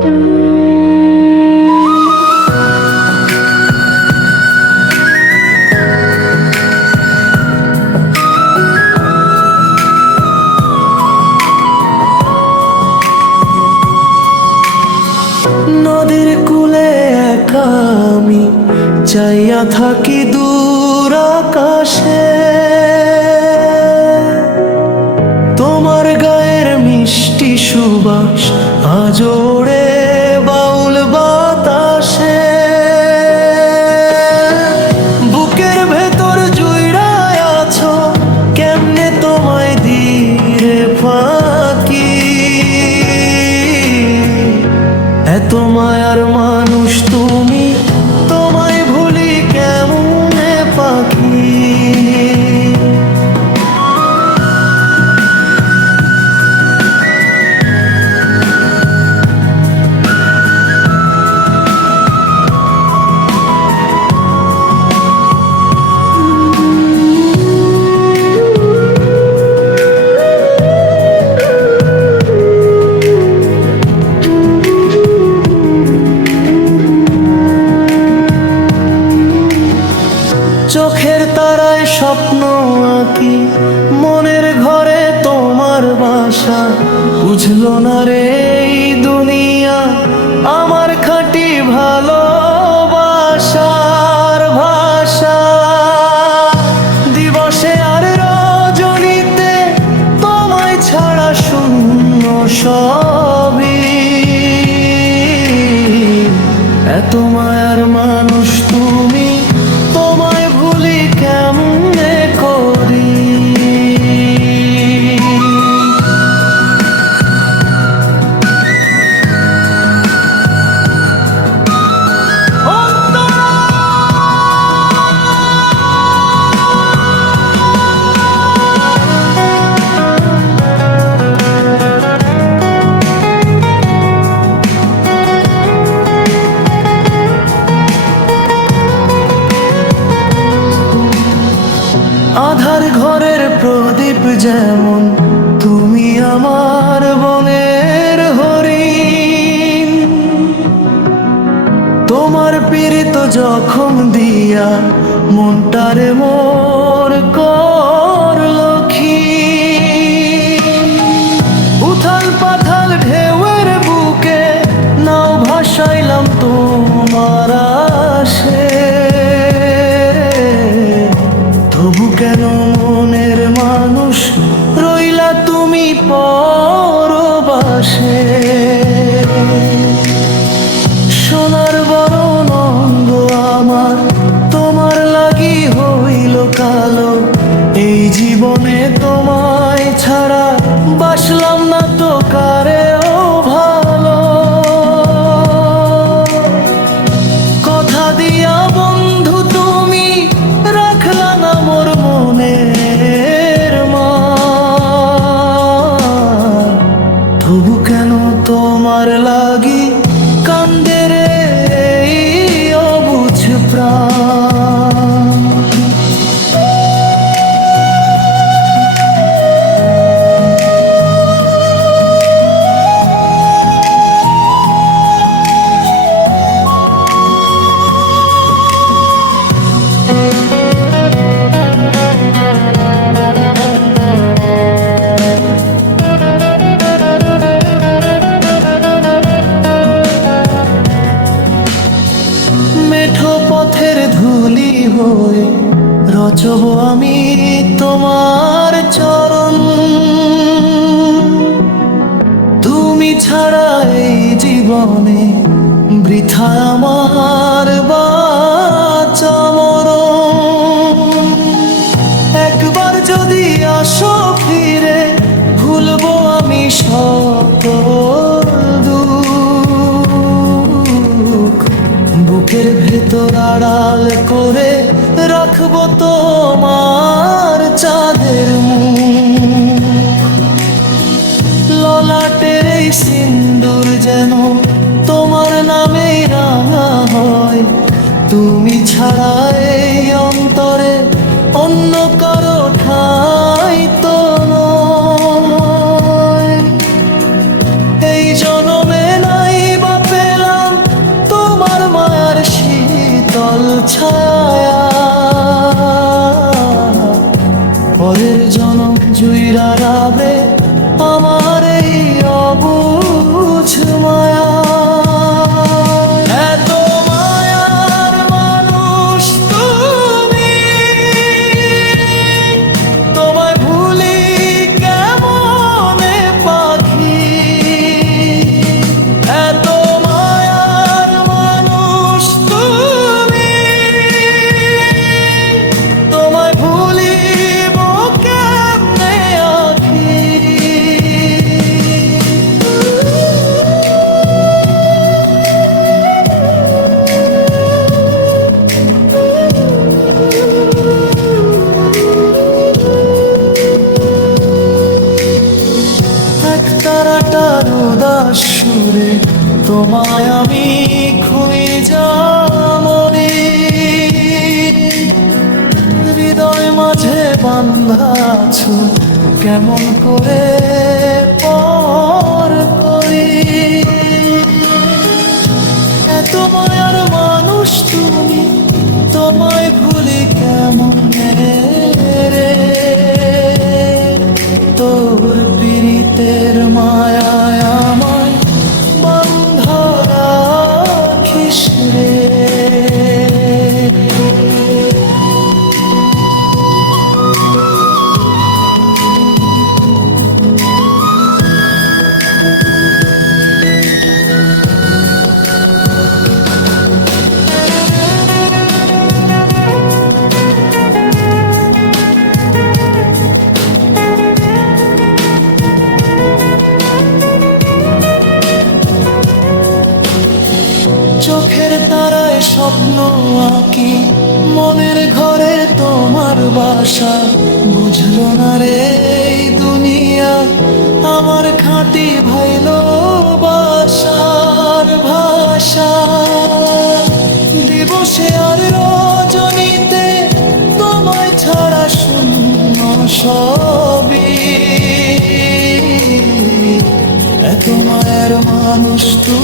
নদীর কূলে একা আমি চাইয়া থাকি দূর আকাশে, তোমার গায়ের মিষ্টি সুবাস আজ ওড়ে বাউল বাতাসে। বুকের ভেতর জুইড়ায় আছো, কেমনে তোমায় দিয়ে ফাঁকি। এত মায়ার মানুষ তুমি, তোমায় ভুলি কেমনে পাখি। চোখের তারায় স্বপ্ন আঁকি, মনের ঘরে তোমার বাসা। বুঝলো না রে এই দুনিয়া আমার খাঁটি ভালোবাসার ভাষা। দিবসে আর রজনীতে তোমায় ছাড়া শূন্য সবই। এত মায়ার মানুষ তুমি, তোমায় ভুলি কেমনে করি। আধার ঘরের প্রদীপ যেমন তুমি আমার বনের হরিণ। তোমার পীড়িত জখম দিয়া মনটারে মোর করলো ক্ষীণ। উথাল পাথাল ঢেউয়ের বুকে নাও ভাসাইলাম তোমার আসে। তবু কেন মনের মানুষ রইলা তুমি পরবাসে। সোনার বরণ অঙ্গ আমার তোমার লাগি হইল কালো। এই জীবনে তোমায় ছাড়া বাসলাম না তো কারেও ভালো। কথা দিয়া বন্ধু তুমি রাখলা না মোর মনের মান। তবু কেন তোমার লাগি কান্দে রে এই অবুঝ প্রাণ। মেঠো পথের ধুলি হয়ে রচব আমি তোমার চরণ। তুমি ছাড়া এই জীবনে বৃথা আমার বাঁচা মরণ। একবার যদি আসো ফিরে ভুলবো আমি সকল দুঃখ। বুকের ভেতর আড়াল করে রাখবো তোমার চাঁদের মুখ। ললাটের এই সিন্দুর যেন তোমার নামে রাঙা হয়। তুমি ছাড়া এই অন্তরে অন্য কারো ঠাই তো নয়। এই জনমে নাই বা তোমায় আমি খুঁজে মরি, হৃদয় মাঝে বাঁধা আছো, কেমন করে পর করি। এত মায়ার মানুষ তুমি, তোমায় ভুলি কেমন রে। তোর পীড়িতের মায়ায় আমায় বাঁধা রাখিস রে। চোখের তারায় স্বপ্ন আঁকি, মনের ঘরে তোমার বাসা। বুঝলো না রে এই দুনিয়া আমার খাঁটি ভালোবাসার ভাষা। দিবসে আর রজনীতে তোমায় ছাড়া শূন্য সবই। এত মায়ের মানুষ তুমি,